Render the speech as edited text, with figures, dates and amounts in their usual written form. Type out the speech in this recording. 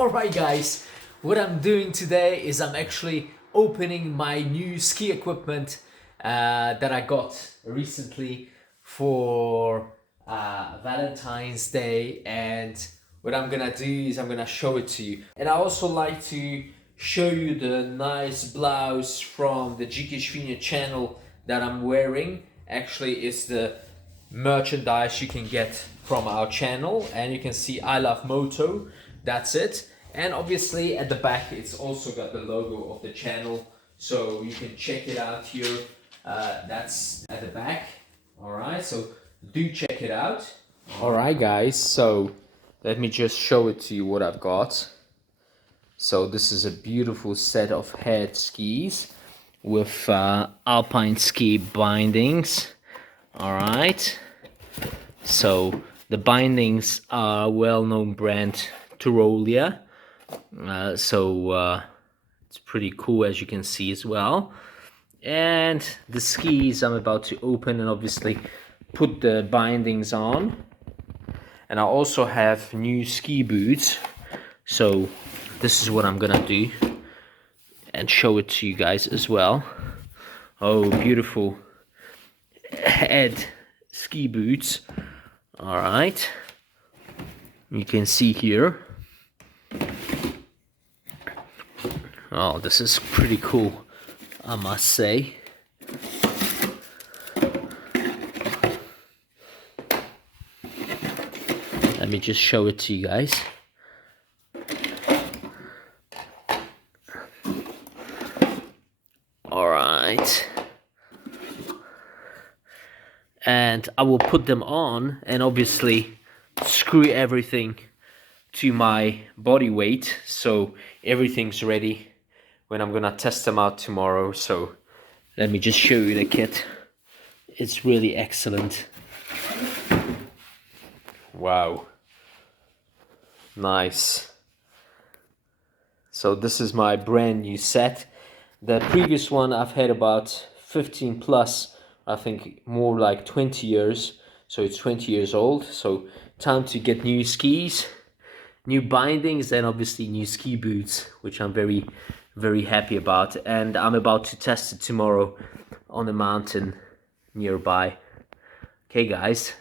Alright guys, what I'm doing today is I'm actually opening my new ski equipment that I got recently for Valentine's Day, and what I'm gonna do is I'm gonna show it to you. And I also like to show you the nice blouse from the dzikieswinie channel that I'm wearing. Actually, it's the merchandise you can get from our channel, and you can see I love moto, that's it. And obviously at the back it's also got the logo of the channel, so you can check it out here. That's at the back. All right, so do check it out. All right guys, so let me just show it to you what I've got. So this is a beautiful set of head skis with alpine ski bindings. All right, so the bindings are well-known brand Tyrolia, so it's pretty cool, as you can see as well. And the skis I'm about to open and obviously put the bindings on. And I also have new ski boots, so this is what I'm gonna do and show it to you guys as well. Oh, beautiful head ski boots. All right, you can see here. Oh, this is pretty cool, I must say. Let me just show it to you guys. All right. And I will put them on and obviously screw everything to my body weight, so everything's ready when I'm gonna test them out tomorrow. So let me just show you the kit. It's really excellent. Wow, nice. So this is my brand new set. The previous one I've had about 15 plus, I think more like 20 years. So it's 20 years old. So time to get new skis, new bindings, and obviously new ski boots, which I'm very, very happy about. And I'm about to test it tomorrow on a mountain nearby. Okay guys,